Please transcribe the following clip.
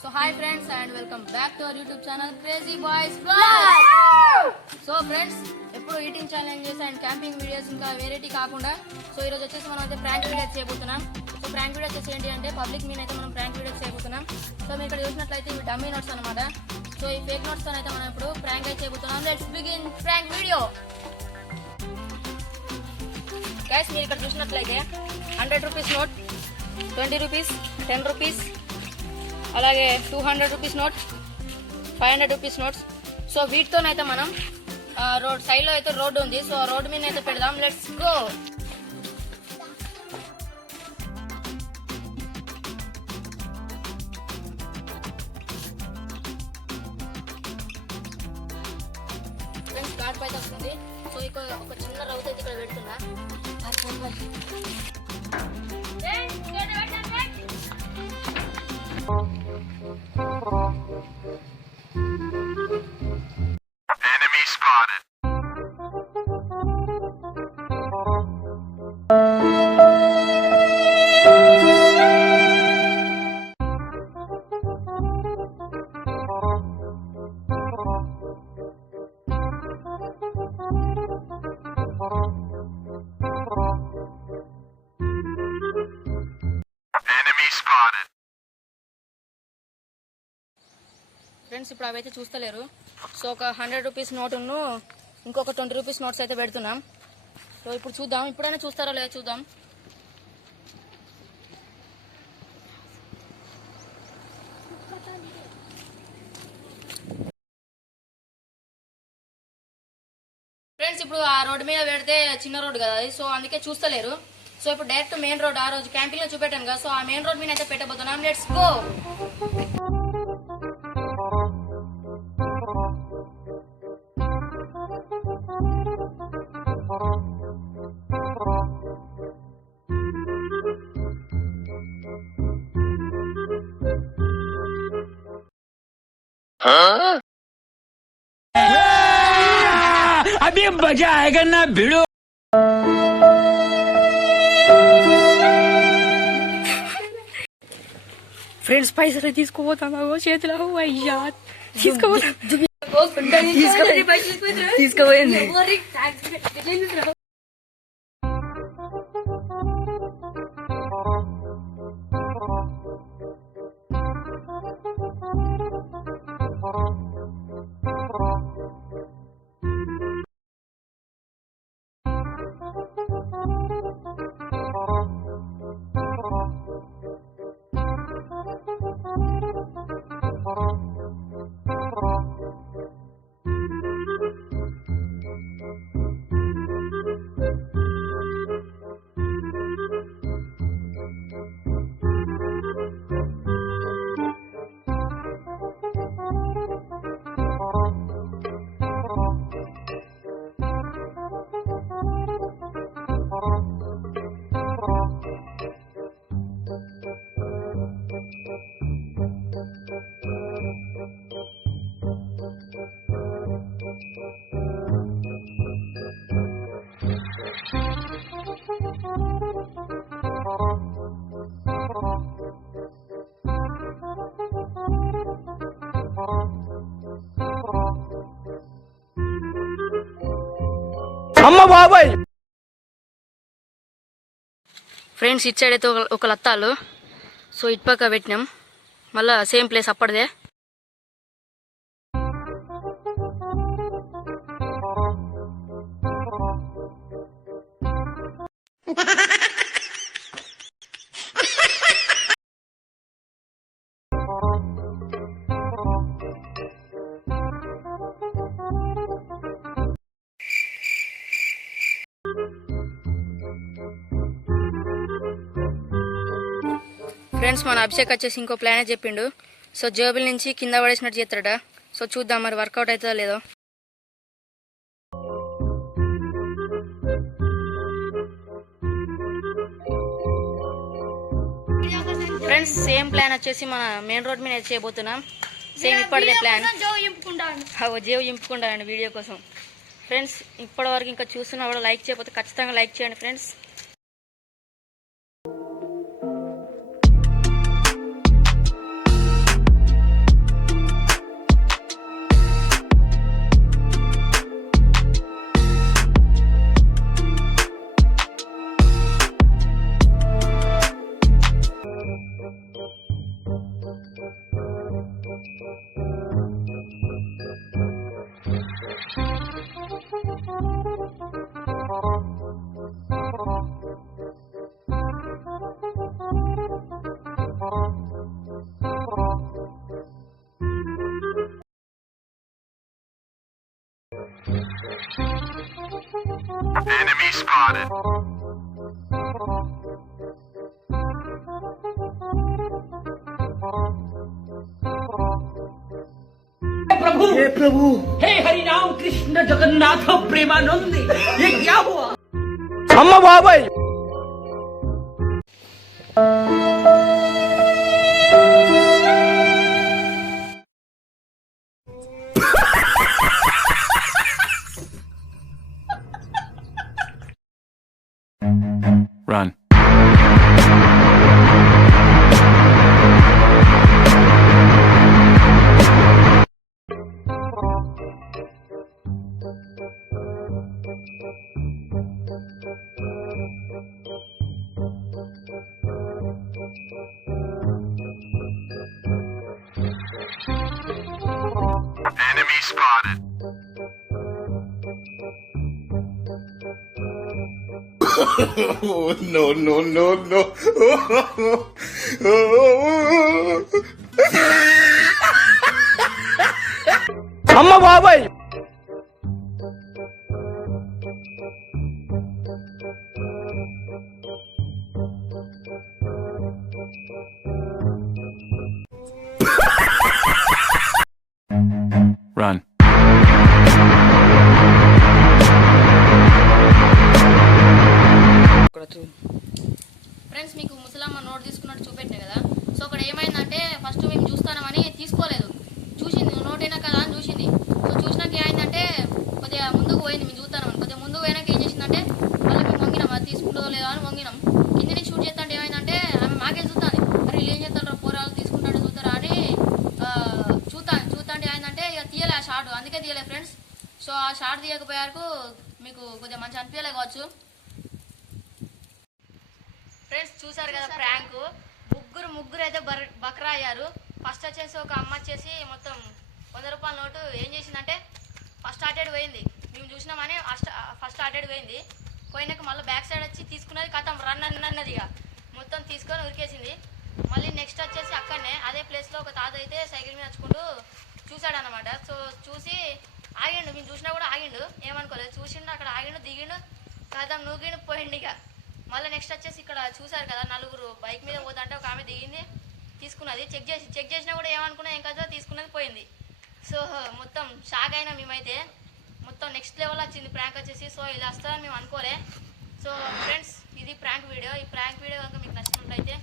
So hi friends and welcome back to our YouTube channel Crazy Boys Vlog. So friends, ఎప్పుడు eating challenges and camping videos ఇంకా వెరైటీ కాకుండా సో ఈరోజు వచ్చేసి మనం అయితే ప్రాంక్ వీడియోస్ చేయబోతున్నాం. సో ప్రాంక్ వీడియోస్ వచ్చేసి ఏంటి అంటే పబ్లిక్ మీన్ అయితే మనం ప్రాంక్ వీడియోస్ చేయబోతున్నాం. సో మీరు ఇక్కడ చూసినట్లయితే ఇవి డమ్మీ నోట్స్ అనమాట. సో ఈ ఫేక్ నోట్స్ తో అయితే మనం ఇప్పుడు ప్రాంక్ అయితే చేయబోతున్నాం. Let's begin prank video. Guys మీరు ఇక్కడ చూసినట్లయితే 100 రూపీస్ నోట్, 20 రూపీస్, 10 రూపీస్, అలాగే 200 rupees note, 500 rupees notes. So వీటితోనైతే మనం రోడ్ సైడ్ లో అయితే రోడ్డు ఉంది. సో రోడ్డు మీద అయితే పెడదాం. Let's go. ఫ్రెండ్స్ ఘాట్ పైతే వస్తుంది. సో ఇక్కడ ఒక చిన్న రౌత్ అయితే ఇక్కడ పెడుతున్నా. Enemy spotted. Enemy spotted. Friends ఇప్పుడు అవైతే చూస్తలేరు. సో ఒక 100 రూపీస్ నోటును ఇంకొక 20 రూపీస్ నోట్స్ అయితే పెడుతున్నాం. సో ఇప్పుడు చూద్దాం, ఇప్పుడైనా చూస్తారో లేదా చూద్దాం. ఫ్రెండ్స్ ఇప్పుడు ఆ రోడ్డు మీద పెడితే చిన్న రోడ్డు కదా అది, సో అందుకే చూస్తలేరు. సో ఇప్పుడు డైరెక్ట్ మెయిన్ రోడ్, ఆ రోజు క్యాంపింగ్ లో చూపెట్టాను కదా, సో ఆ మెయిన్ రోడ్ మీద అయితే పెట్టబోతున్నాం. Let's go. अभी मजा आएगा ना भिड़ो. ఫ్రెండ్స్ పైసలు తీసుకోపోతాను చేతిలో అయ్యా తీసుకోపోయింది. అమ్మ బాబాయ్. ఫ్రెండ్స్ ఇటు సైడ్ అయితే ఒక లత్తాలు. సో ఇటు పక్క పెట్టినాం, మళ్ళా సేమ్ ప్లేస్ అప్పటిదే. ఫ్రెండ్స్ మన అభిషేక్ వచ్చేసి ఇంకో ప్లానే చెప్పిండు. సో జేబుల నుంచి కింద పడేసినట్టు చేస్తాడట. సో చూద్దాం మరి వర్కౌట్ అవుతుందో లేదో. ఫ్రెండ్స్ సేమ్ ప్లాన్ వచ్చేసి మన మెయిన్ రోడ్ మీద చేయబోతున్నాం. సేమ్ ఇప్పటిదే ప్లాన్. జేబు ఇంపుకుంటానండి వీడియో కోసం. ఫ్రెండ్స్ ఇప్పటి వరకు ఇంకా చూస్తున్నా కూడా లైక్ చేయకపోతే ఖచ్చితంగా లైక్ చేయండి ఫ్రెండ్స్. Enemy spotted. प्रभु हे हरि राम कृष्ण जगन्नाथ प्रेमानंद ये क्या हुआ अम्मा Babai Run. Enemy spotted. Oh, no, no, no, no. अम्मा बाबाई Run. ఫ్రెండ్స్ మీకు ముసలమ్మ నోట్ తీసుకున్నట్టు చూపెట్టే కదా. సో అక్కడ ఏమైందంటే ఫస్ట్ మేము చూస్తామని తీసుకోలేదు, చూసింది నోట్ అయినా కదా అని చూసింది. సో చూసినాక ఏమైందంటే కొద్దిగా ముందుకు పోయింది, మేము చూస్తామని కొద్దిగా ముందుకు పోయినాక ఏం చేసిందంటే మళ్ళీ మేము వంగినాం, అది తీసుకుంటుందో లేదో అని వంగినాం. కింద నుంచి షూట్ చేస్తుంటే ఏమైందంటే ఆమె మాకే చూస్తుంది, మరి వీళ్ళు ఏం చేస్తారు పోరాలు తీసుకుంటాడు చూస్తారా అని చూస్తాంటే ఏమైందంటే ఇక తీయలే ఆ షాట్, అందుకే తీయలే ఫ్రెండ్స్. సో ఆ షాట్ తీయకపోయారు మీకు కొద్దిగా మంచి అనిపించలే కావచ్చు. ఫ్రెండ్స్ చూసారు కదా ప్రాంక్, ముగ్గురు అయితే బక్రా అయ్యారు. ఫస్ట్ వచ్చేసి ఒక అమ్మ వచ్చేసి మొత్తం 100 రూపాయల నోటు ఏం చేసిందంటే ఫస్ట్ అటెడ్ పోయింది, మేము చూసినామని ఫస్ట్ అటెడ్ పోయింది. పోయినాక మళ్ళీ బ్యాక్ సైడ్ వచ్చి తీసుకున్నది, కథం రన్ అన్నది, ఇక మొత్తం తీసుకొని ఉరికేసింది. మళ్ళీ నెక్స్ట్ వచ్చేసి అక్కడనే అదే ప్లేస్లో ఒక తాత అయితే సైకిల్ మీద నచ్చుకుంటూ చూశాడు అనమాట. సో చూసి ఆగిండు, మేము చూసినా కూడా ఆగిండు, ఏమనుకోలేదు, చూసిండు అక్కడ ఆగిండు, దిగిండు, కథం నూగిండు, పోయిండు. ఇక మళ్ళీ నెక్స్ట్ వచ్చేసి ఇక్కడ చూసారు కదా, నలుగురు బైక్ మీద పోతుంటే ఒక ఆమె దిగింది, తీసుకున్నది, చెక్ చేసినా కూడా ఏమనుకున్నా ఏం కదా తీసుకున్నది, పోయింది. సో మొత్తం షాక్ అయినా మేమైతే, మొత్తం నెక్స్ట్ లెవెల్ వచ్చింది ప్రాంక్ వచ్చేసి. సో ఇలా వస్తుందని మేము అనుకోలే. సో ఫ్రెండ్స్ ఇది ప్రాంక్ వీడియో. ఈ ప్రాంక్ వీడియో కనుక మీకు నచ్చినట్లయితే